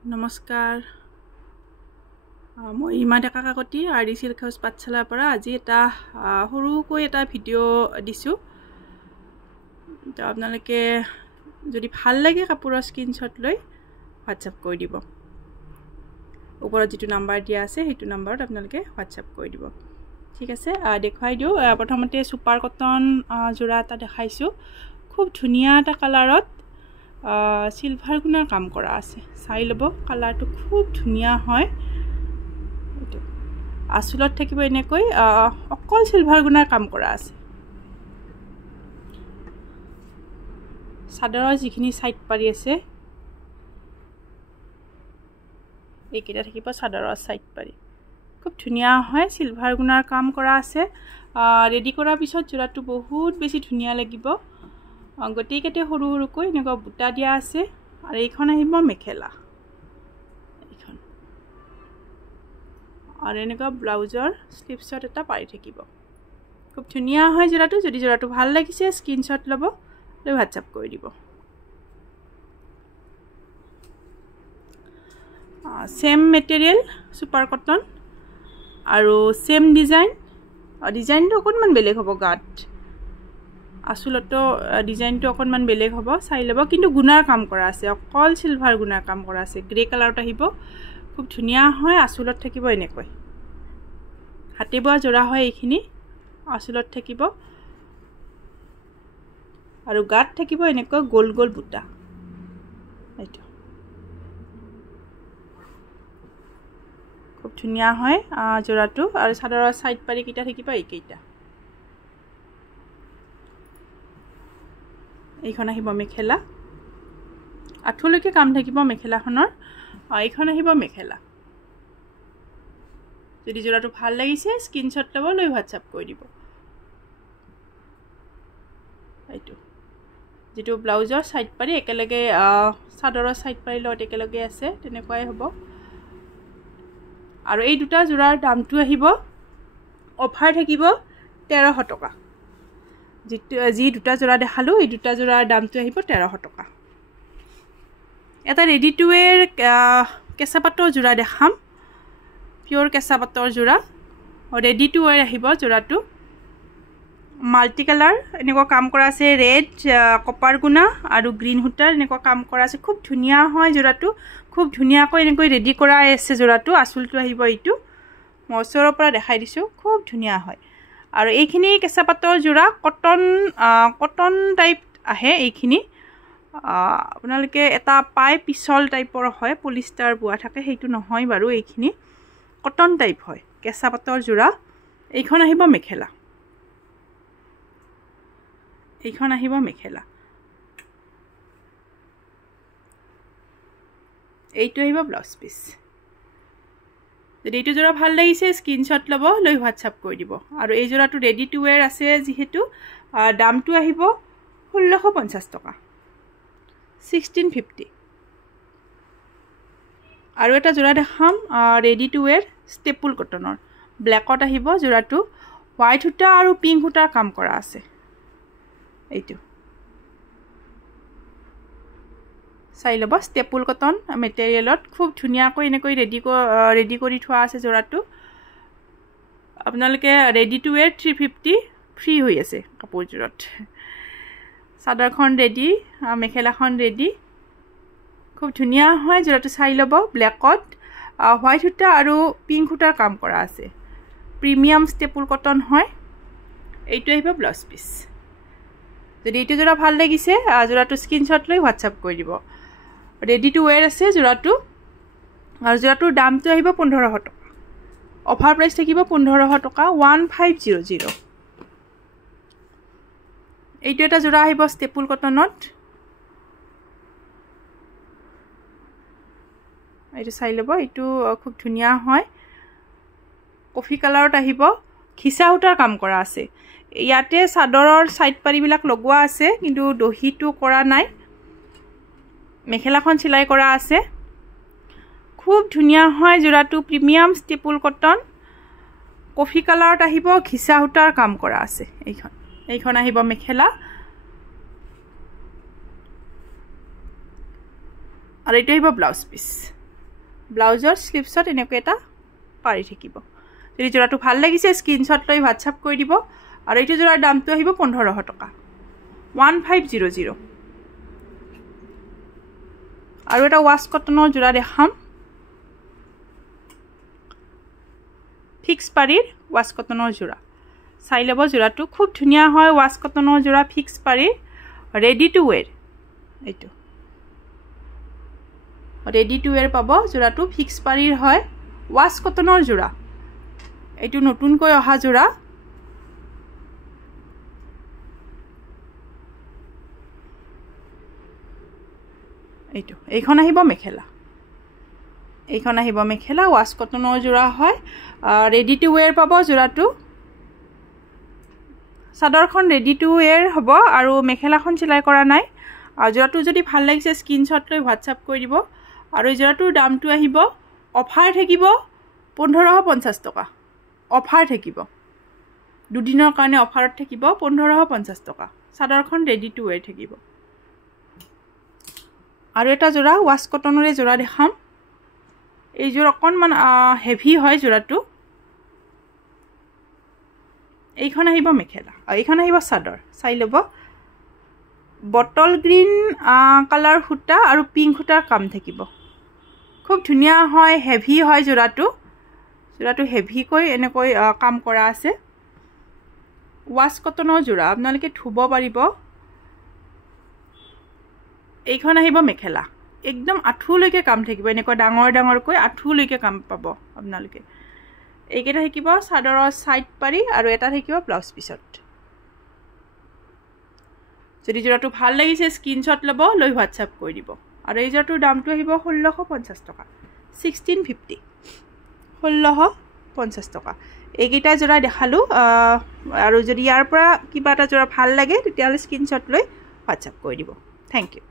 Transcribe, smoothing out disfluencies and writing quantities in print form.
নমস্কাৰ মই ইমা ডেকা কাকতি আৰডি চিল্ক হাউচ পাঠশালাৰ পৰা আজি এটা সৰুকৈ এটা ভিডিঅ' দিছোঁ তো আপোনালোকে যদি ভাল লাগে কাপোৰৰ স্ক্ৰীনশ্বট লৈ হোৱাটছআপ কৰি দিব ওপৰত যেটো নাম্বাৰ দিয়া আছে সেইটো নাম্বাৰত আপোনালোকে হোৱাটছআপ কৰি দিব ঠিক আছে দেখুৱাই দিও প্ৰথমতে সুপাৰ কটন জোৰা এটা দেখাইছো খুব ধুনিয়া এটা কালাৰত সিলভাৰ গুণৰ কাম কৰা আছে চাই লব কালাৰটো খুব ধুনিয়া হয় আসলত থাকিব এনেকৈ অকল সিলভাৰ গুণৰ কাম কৰা আছে সাদৰৰ যিখিনি সাইড পাৰি আছে এইকেইটা থাকিব সাদৰৰ সাইড পাৰি খুব ধুনিয়া হয় সিলভাৰ গুণৰ কাম কৰা আছে ৰেডি কৰাৰ পিছত জোৰাটো বহুত বেছি ধুনিয়া লাগিব গটিকেতে সৰু সৰুকৈ এনেকুৱা বুটা দিয়া আছে আৰু এইখন আহিব মেখেলা এইখন আৰু এনেকুৱা ব্লাউজৰ স্লিপছত এটা পাৰি থাকিব খুব ধুনিয়া হয় জোৰাটো যদি জোৰাটো ভাল লাগিছে স্ক্ৰীনশ্বট ল'ব লৈ হোৱাটছআপ কৰি দিব সেম মেটেৰিয়েল সুপাৰ কটন আৰু সেম ডিজাইনটো অকণমান বেলেগ হ'ব গাত আসলতো ডিজাইনটো অকণমান বেলেগ হ'ব চাই ল'ব কিন্তু গুণাৰ কাম কৰা আছে অকল সিলভাৰ গুণাৰ কাম কৰা আছে গ্ৰে কালাৰত আহিব খুব ধুনিয়া হয় আসলত থাকিব এনেকৈ হাতে বোৱা জোৰা হয় এইখিনি আসলত থাকিব আৰু গাত থাকিব এনেকৈ গোল গোল বুটা এইটো খুব ধুনিয়া হয় জোৰাটো আৰু সাদৰৰ সাইড পাৰি কিটা থাকিব এইকেইটা এইখন আহিব মেখেলা আঠলৈকে কাম থাকিব মেখেলাখনৰ এইখন আহিব মেখেলা যদি জোৰাটো ভাল লাগিছে স্ক্ৰীনশ্বট ল'ব লৈ হোৱাটছআপ কৰি দিব এইটো যেটো ব্লাউজৰ সাইড পাৰি একেলগে সাদৰৰ সাইড পাৰি লগত একেলগে আছে তেনেকুৱাই হ'ব আৰু এই দুটা জোৰাৰ দামটো আহিব অফাৰ থাকিব 1300 টকা যি দুটা জোৰা দেখালো এই দুটা জোৰাৰ দামটো আহিব 1300 টকা এটা ৰেডি টু ওয়্যাৰ কেঁচা পাটৰ জোৰা দেখাম পিওৰ কেঁচা পাটৰ জোৰা ৰেডি টু ওয়্যাৰ আহিব জোৰাটো মাল্টি কালাৰ এনেকুৱা কাম কৰা আছে ৰেড কপাৰ গুণা আৰু গ্ৰীন হুটাৰ এনেকুৱা কাম কৰা আছে খুব ধুনিয়া হয় জোৰাটো খুব ধুনিয়াকৈ এনেকৈ ৰেডি কৰা আছে জোৰাটো আসলটো আহিব এইটো মই ওচৰৰ পৰা দেখাই দিছো খুব ধুনিয়া হয় আৰু এইখিনি কেঁচা পাটৰ জোৰা কটন টাইপ আহে এইখিনি আপোনালোকে এটা পাই পিছল টাইপৰ হয় পলিষ্টাৰ বোৱা থাকে সেইটো নহয় বাৰু এইখিনি কটন টাইপ হয় কেঁচা পাটৰ জোৰা এইখন আহিব মেখেলা এইখন আহিব মেখেলা এইটো আহিব ব্লাউজ পিস যদি এইটো জোৰা ভাল লাগিছে স্ক্ৰীনশ্বট ল'ব লৈ হোৱাটছআপ কৰি দিব আৰু এই জোৰাটো ৰেডি টু ওয়্যাৰ আছে যেহেতু দামটো আহিব 1650 টকা 1650 আৰু এটা জোৰা দেখাম ৰেডি টু ওয়্যাৰ ষ্টেপল কটনৰ ব্ল্যাকত আহিব জোৰাটো হোৱাইট হুটা আৰু পিংক হুটাৰ কাম কৰা আছে এইটো চাই ল'ব ষ্টেপল কটন মেটেৰিয়েলত খুব ধুনিয়াকৈ এনেকৈ ৰেডি কৰি থোৱা আছে জোৰাটো আপোনালোকে ৰেডি টু ওয়্যাৰ 350 ফ্ৰী হৈ আছে কাপোৰজোৰত সাদৰখন ৰেডি মেখেলাখন ৰেডি খুব ধুনিয়া হয় জোৰাটো চাই ল'ব ব্ল্যাকত হোৱাইট হুটা আৰু পিংক হুটাৰ কাম কৰা আছে প্ৰিমিয়াম ষ্টেপল কটন হয় এইটো আহিব ব্লাউজ পিস যদি এইটো জোৰা ভাল লাগিছে জোৰাটো স্ক্ৰীনশ্বট লৈ হোৱাটছআপ কৰি দিব ৰেডি টু ওয়্যাৰ আছে জোৰাটো আৰু জোৰাটোৰ দামটো আহিব 1500 টকা অফাৰ প্ৰাইস থাকিব 1500 টকা 1500 এইটো এটা জোৰা আহিব ষ্টেপল কটনত এইটো চাই ল'ব এইটো খুব ধুনিয়া হয় কফি কালাৰত আহিব খিচা হুটাৰ কাম কৰা আছে ইয়াতে সাদৰৰ সাইড পাৰিবিলাক লগোৱা আছে কিন্তু দহিটো কৰা নাই মেখেলাখন সিলাই কৰা আছে খুব ধুনিয়া হয় জোৰাটো প্ৰিমিয়াম ষ্টেপল কটন কফি কালাৰত আহিব খিচা হুটাৰ কাম কৰা আছে এইখন আহিব মেখেলা আৰু এটা আহিব ব্লাউজ পিস ব্লাউজৰ স্লিভছত এনেকৈ এটা পাৰি থাকিব যদি যোৰাটো ভাল লাগিছে স্ক্ৰীনশ্বট লৈ হোৱাটছআপ কৰি দিব আৰু এইটো যোৰাৰ দামটো আহিব 1500 টকা 1500 আৰু এটা ৱাছ কটনৰ যোৰা দেখাম ফিক্স পাৰিৰ ৱাছ কটনৰ যোৰা চাই ল'ব যোৰাটো খুব ধুনীয়া হয় ৱাছ কটনৰ যোৰা ফিক্স পাৰিৰ ৰেডি টু ৱেৰ এইটো ৰেডি টু ৱেৰ পাব যোৰাটো ফিক্স পাৰিৰ হয় ৱাছ কটনৰ যোৰা এইটো নতুনকৈ অহা যোৰা এইটো এইখন আহিব মেখেলা এইখন আহিব মেখেলা ৱাছ কটনৰ যোৰা হয় ৰেডি টু ৱেৰ পাব যোৰাটো চাদৰখন ৰেডি টু ৱেৰ হ'ব আৰু মেখেলাখন চিলাই কৰা নাই আৰু যোৰাটো যদি ভাল লাগিছে স্ক্ৰীনশ্বট লৈ হোৱাটছআপ কৰি দিব আৰু এই যোৰাটোৰ দামটো আহিব অফাৰ থাকিব 1550 টকা অফাৰ থাকিব দুদিনৰ কাৰণে অফাৰত থাকিব 1550 টকা চাদৰখন ৰেডি টু ৱেৰ থাকিব আৰু এটা যোৰা ৱাছ কটনৰে যোৰা দেখাম এই যোৰ অকণমান হেভি হয় যোৰাটো এইখন আহিব মেখেলা আৰু এইখন আহিব চাদৰ চাই ল'ব বটল গ্ৰীণ কালাৰ সূতা আৰু পিংক সূতাৰ কাম থাকিব খুব ধুনীয়া হয় হেভি হয় যোৰাটো হেভিকৈ এনেকৈ কাম কৰা আছে ৱাছ কটনৰ যোৰা আপোনালোকে ধুব পাৰিব এইখন আহিব মেখেলা একদম আঁঠুলৈকে কাম থাকিব এনেকৈ ডাঙৰকৈ আঁঠুলৈকে কাম পাব আপোনালোকে এইকেইটা থাকিব চাদৰৰ সাইড পাৰি আৰু এটা থাকিব ব্লাউজ পিছত যদি যোৰাটো ভাল লাগিছে স্ক্ৰীনশ্বট ল'ব লৈ হোৱাটছআপ কৰি দিব আৰু এই যোৰাটোৰ দামটো আহিব 1650 টকা 1650 1650 টকা এইকেইটা যোৰা দেখালোঁ আৰু যদি ইয়াৰ পৰা কিবা এটা যোৰা ভাল লাগে তেতিয়াহ'লে স্ক্ৰীনশ্বট লৈ হোৱাটছআপ কৰি দিব থেংক ইউ